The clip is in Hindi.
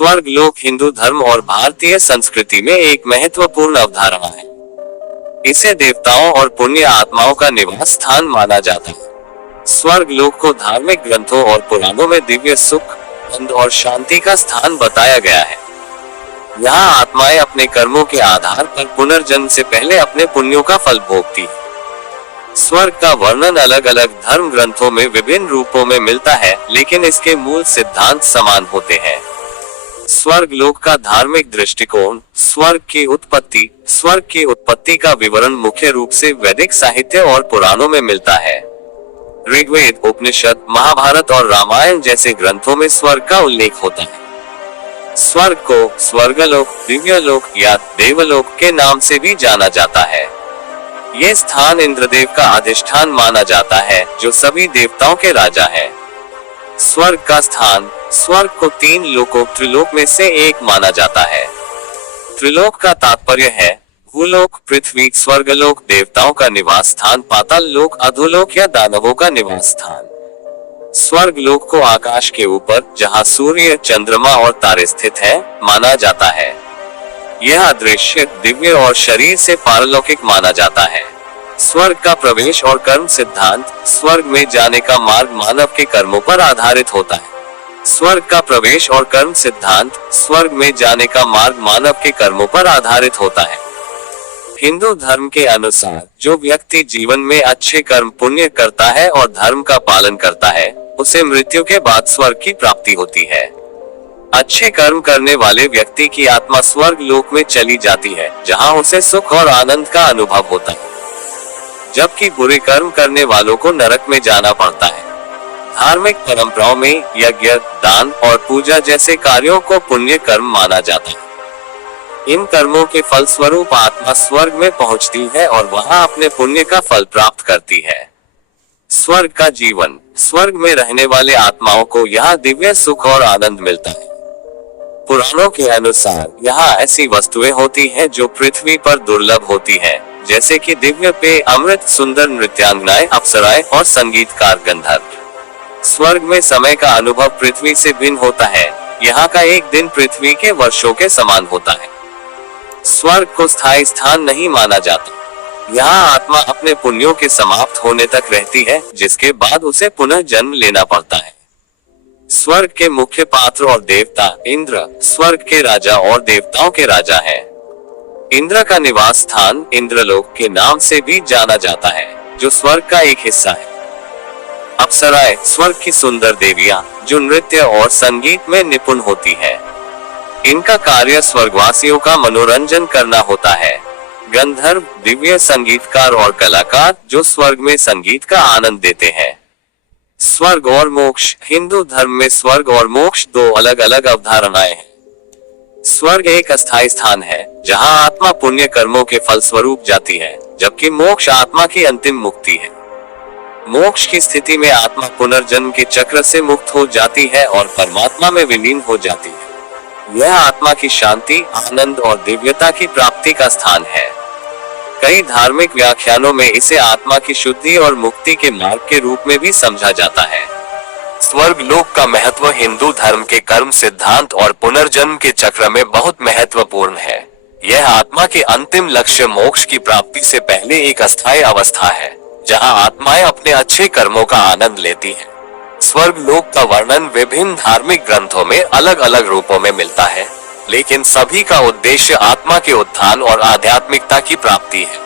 स्वर्ग लोक हिंदू धर्म और भारतीय संस्कृति में एक महत्वपूर्ण अवधारणा है। इसे देवताओं और पुण्य आत्माओं का निवास स्थान माना जाता है। स्वर्ग लोक को धार्मिक ग्रंथों और पुराणों में दिव्य सुख, आनंद और शांति का स्थान बताया गया है। यहाँ आत्माएं अपने कर्मों के आधार पर पुनर्जन्म से पहले अपने पुण्यों का फल भोगती है। स्वर्ग का वर्णन अलग अलग धर्म ग्रंथों में विभिन्न रूपों में मिलता है, लेकिन इसके मूल सिद्धांत समान होते हैं। स्वर्ग लोक का धार्मिक दृष्टिकोण। स्वर्ग की उत्पत्ति का विवरण मुख्य रूप से वैदिक साहित्य और पुराणों में मिलता है। ऋग्वेद, उपनिषद, महाभारत और रामायण जैसे ग्रंथों में स्वर्ग का उल्लेख होता है। स्वर्ग को स्वर्गलोक, दिव्यलोक या देवलोक के नाम से भी जाना जाता है। ये स्थान इंद्रदेव का अधिष्ठान माना जाता है, जो सभी देवताओं के राजा है। स्वर्ग का स्थान। स्वर्ग को 3 लोकों त्रिलोक में से एक माना जाता है। त्रिलोक का तात्पर्य है भूलोक, पृथ्वी, स्वर्गलोक देवताओं का निवास स्थान, पाताल लोक, अधोलोक या दानवों का निवास स्थान। स्वर्ग लोक को आकाश के ऊपर, जहां सूर्य, चंद्रमा और तारे स्थित हैं, माना जाता है। यह अदृश्य, दिव्य और शरीर से पारलौकिक माना जाता है। स्वर्ग का प्रवेश और कर्म सिद्धांत। स्वर्ग में जाने का मार्ग मानव के कर्मों पर आधारित होता है। स्वर्ग का प्रवेश और कर्म सिद्धांत। स्वर्ग में जाने का मार्ग मानव के कर्मों पर आधारित होता है। हिंदू धर्म के अनुसार जो व्यक्ति जीवन में अच्छे कर्म पुण्य करता है और धर्म का पालन करता है, उसे मृत्यु के बाद स्वर्ग की प्राप्ति होती है। अच्छे कर्म करने वाले व्यक्ति की आत्मा स्वर्ग लोक में चली जाती है, जहां उसे सुख और आनंद का अनुभव होता है, जबकि बुरे कर्म करने वालों को नरक में जाना पड़ता है। धार्मिक परंपराओं में यज्ञ, दान और पूजा जैसे कार्यों को पुण्य कर्म माना जाता है। इन कर्मों के फल स्वरूप आत्मा स्वर्ग में पहुंचती है और वहां अपने पुण्य का फल प्राप्त करती है। स्वर्ग का जीवन। स्वर्ग में रहने वाले आत्माओं को यहाँ दिव्य सुख और आनंद मिलता है। पुराणों के अनुसार यहाँ ऐसी वस्तुएं होती हैं जो पृथ्वी पर दुर्लभ होती हैं, जैसे कि दिव्य पेय, अमृत, सुंदर नृत्यांगनाएं, अप्सराएं और संगीतकार गंधर्व। स्वर्ग में समय का अनुभव पृथ्वी से भिन्न होता है। यहाँ का एक दिन पृथ्वी के वर्षों के समान होता है। स्वर्ग को स्थायी स्थान नहीं माना जाता। यहाँ आत्मा अपने पुण्यों के समाप्त होने तक रहती है, जिसके बाद उसे पुनः जन्म लेना पड़ता है। स्वर्ग के मुख्य पात्र और देवता। इंद्र स्वर्ग के राजा और देवताओं के राजा हैं। इंद्र का निवास स्थान इंद्रलोक के नाम से भी जाना जाता है, जो स्वर्ग का एक हिस्सा है। अप्सराएं स्वर्ग की सुंदर देवियां, जो नृत्य और संगीत में निपुण होती हैं। इनका कार्य स्वर्गवासियों का मनोरंजन करना होता है। गंधर्व दिव्य संगीतकार और कलाकार, जो स्वर्ग में संगीत का आनंद देते हैं। स्वर्ग और मोक्ष। हिंदू धर्म में स्वर्ग और मोक्ष 2 अलग अलग अवधारणाएं हैं। स्वर्ग एक अस्थायी स्थान है, जहां आत्मा पुण्य कर्मों के फल स्वरूप जाती है, जबकि मोक्ष आत्मा की अंतिम मुक्ति है। मोक्ष की स्थिति में आत्मा पुनर्जन्म के चक्र से मुक्त हो जाती है और परमात्मा में विलीन हो जाती है। यह आत्मा की शांति, आनंद और दिव्यता की प्राप्ति का स्थान है। कई धार्मिक व्याख्यानों में इसे आत्मा की शुद्धि और मुक्ति के मार्ग के रूप में भी समझा जाता है। स्वर्ग लोक का महत्व हिंदू धर्म के कर्म सिद्धांत और पुनर्जन्म के चक्र में बहुत महत्वपूर्ण है। यह आत्मा के अंतिम लक्ष्य मोक्ष की प्राप्ति से पहले एक अस्थायी अवस्था है, जहां आत्माएं अपने अच्छे कर्मों का आनंद लेती हैं। स्वर्ग लोक का वर्णन विभिन्न धार्मिक ग्रंथों में अलग अलग रूपों में मिलता है, लेकिन सभी का उद्देश्य आत्मा के उत्थान और आध्यात्मिकता की प्राप्ति है।